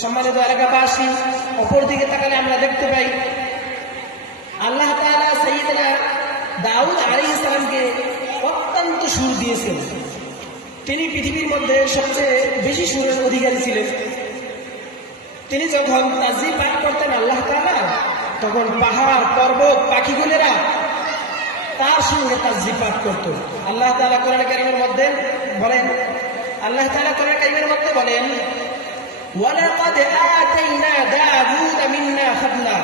সম্মানিত এলাকাবাসী, অপর দিকে তাকালে আমরা দেখতে পাই আল্লাহ তাআলা সাইয়্যিদনা দাউদ আলাইহিস সালামকে অত্যন্ত সুর দিয়েছেন। তিনি পৃথিবীর মধ্যে সবচেয়ে বেশি সুরের অধিকারী ছিলেন। তিনি যখন তাসবিহ পাঠ করতেন আল্লাহ তাআলা, তখন পাহাড় পর্বত পাখিগুলেরা তার সঙ্গে তাসবিহ পাঠ করত। আল্লাহ তাআলা কোরআন কারীমের মধ্যে বলেন, আল্লাহ তাআলা কোরআন কারীমের মধ্যে বলেন, ওয়ালাকাদ আতাইনা দাউদ মিন্না ফাদলা,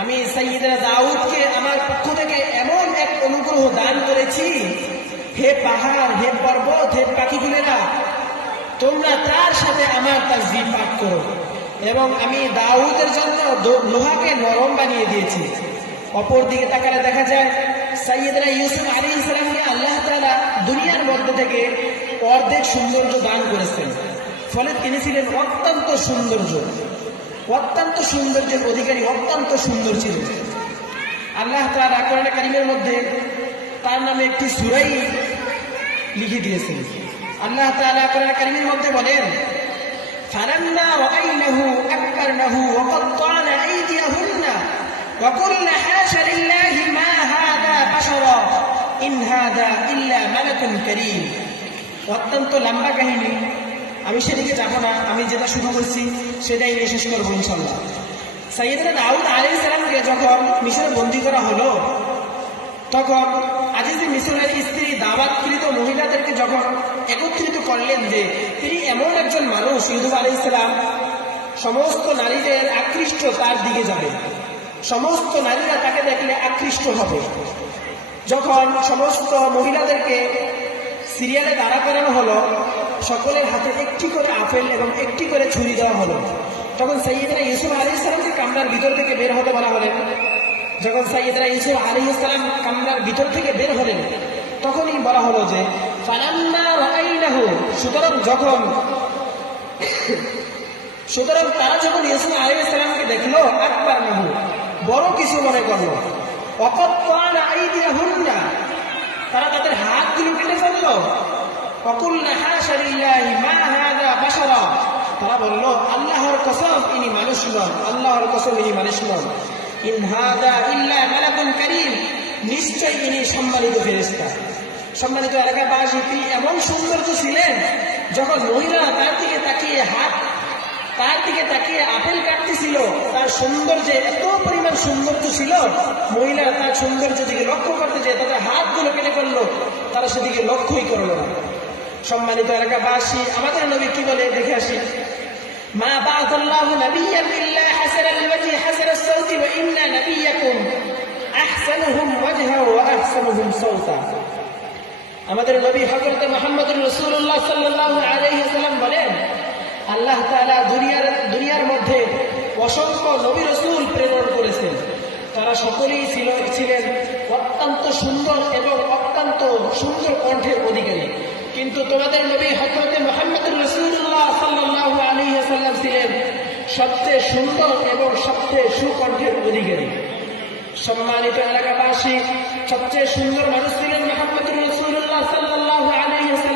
আমি সাইয়্যিদনা দাউদকে আমার পক্ষ থেকে এমন এক অনুগ্রহ দান করেছি, হে পাহাড়, হে পর্বত, হে পাখিগুলেরা, তোমরা তার সাথে আমার তাসবিহ পাঠ করো। এবং আমি দাউদের জন্য লোহাকে নরম বানিয়ে দিয়েছি। অপর দিকে তাকালে দেখা যায় সাইয়্যিদনা ইউসুফ আলাইহিস সালামকে আল্লাহ তাআলা দুনিয়ার মধ্যে থেকে অর্ধেক সৌন্দর্য দান করেছেন। ফলে তিনি ছিলেন অত্যন্ত সৌন্দর্যের অধিকারী, অত্যন্ত সুন্দর ছিলেন। আল্লাহ তাআলা কোরআন কারীমের মধ্যে তার নামে একটি সূরাই লিখে দিয়েছেন। আল্লাহ তাআলা কোরআন কারীমের মধ্যে বলেন, ফালাম্মা রাআইনাহু আকবারনাহু ওয়া কাত্তা'না আইদিয়াহুন্না ওয়া কুলনা হাশা লিল্লাহি মা হাযা বাশারা ইন হাযা ইল্লা মালাকুন কারীম। অত্যন্ত লম্বা কাহিনী, আমি সেদিকে যাব না। আমি যেটা শুরু করছি সেটাই নিয়ে শেষ করবো ইনশাআল্লাহ। সাইয়্যিদনা দাউদ আলাইহিস সালামকে যখন মিশরে বন্দী করা হলো, তখন আজিজে মিশরের স্ত্রী দাওয়াতকৃত মহিলাদেরকে যখন একত্রিত করলেন যে তিনি এমন একজন মানুষ, ইউসুফ আলাইহিস সালাম, সমস্ত নারীদের আকৃষ্ট তার দিকে যাবে, সমস্ত নারীরা তাকে দেখলে আকৃষ্ট হবে। যখন সমস্ত মহিলাদেরকে সিরিয়ালে দাঁড়া করানো হলো, সকলের হাতে একটি করে আপেল এবং একটি করে ছুরি দেওয়া হলো। তখন সাইয়্যিদনা ইউসুফ আলাইহিস সালামকে কামরার ভিতর থেকে বের হতে বলা হলেন। যখন সাইয়্যিদনা ইউসুফ আলাইহিস সালাম কামরার ভিতর থেকে বের হলেন, তখনই বলা হলো যে ফালাম্মা রাআইনাহু, সুতরাং তারা যখন ইউসুফ আলাইহিস সালামকে দেখলো, আকবারনাহু, বড় কিছু মনে করলো, ওয়া কাত্তা'না আইদিয়াহুন্না, তারা তাদের হাতগুলো কেটে ফেললো, ওয়া কুলনা হাশা লিল্লাহি মা হাযা বাশারা, তারা বলল আল্লাহর কসম ইনি মানুষ নন, আল্লাহর কসম ইনি মানুষ নন, ইন হাযা ইল্লা মালাকুন কারীম, নিশ্চয় ইনি সম্মানিত ফেরেশতা। সম্মানিত এলাকাবাসী, তিনি এমন সৌন্দর্য ছিলেন, যখন মহিলারা তার দিকে তাকিয়ে আপেল কাটতেছিল, তার সৌন্দর্যে এত পরিমাণ সৌন্দর্য ছিল, মহিলারা তার সৌন্দর্য দিকে লক্ষ্য করতে যে তাদের হাতগুলো কেটে ফেললো, তারা সেদিকে লক্ষ্যই করলো না। সম্মানিত এলাকাবাসী, আমাদের নবী কি বলে দেখে আসি, মা বা'আসাল্লাহু নাবিয়্যান ইল্লা হাসানাল ওয়াজহি হাসানাস সাওতি ওয়া ইন্না নাবিয়্যাকুম আহসানুহুম ওয়াজহা ওয়া আহসানুহুম সাওতা। আমাদের নবী হযরত মুহাম্মদুর রাসূলুল্লাহ সাল্লাল্লাহু আলাইহি ওয়াসাল্লাম বলেন, আল্লাহ তাআলা দুনিয়ার মধ্যে অসংখ্য নবী রাসূল প্রেরণ করেছেন। তারা সকলেই ছিলেন অত্যন্ত সুন্দর এবং অত্যন্ত সুন্দর কণ্ঠের অধিকারী। কিন্তু তোমাদের নবী হযরত মুহাম্মদুর রাসূলুল্লাহ সাল্লাল্লাহু আলাইহি ওয়াসাল্লাম ছিলেন সবচেয়ে সুন্দর এবং সবচেয়ে সুকণ্ঠের অধিকারী। সম্মানিত এলাকাবাসী, সবচেয়ে সুন্দর মানুষ ছিলেন মুহাম্মদুর রাসূলুল্লাহ সাল্লাল্লাহু আলাইহি ওয়াসাল্লাম।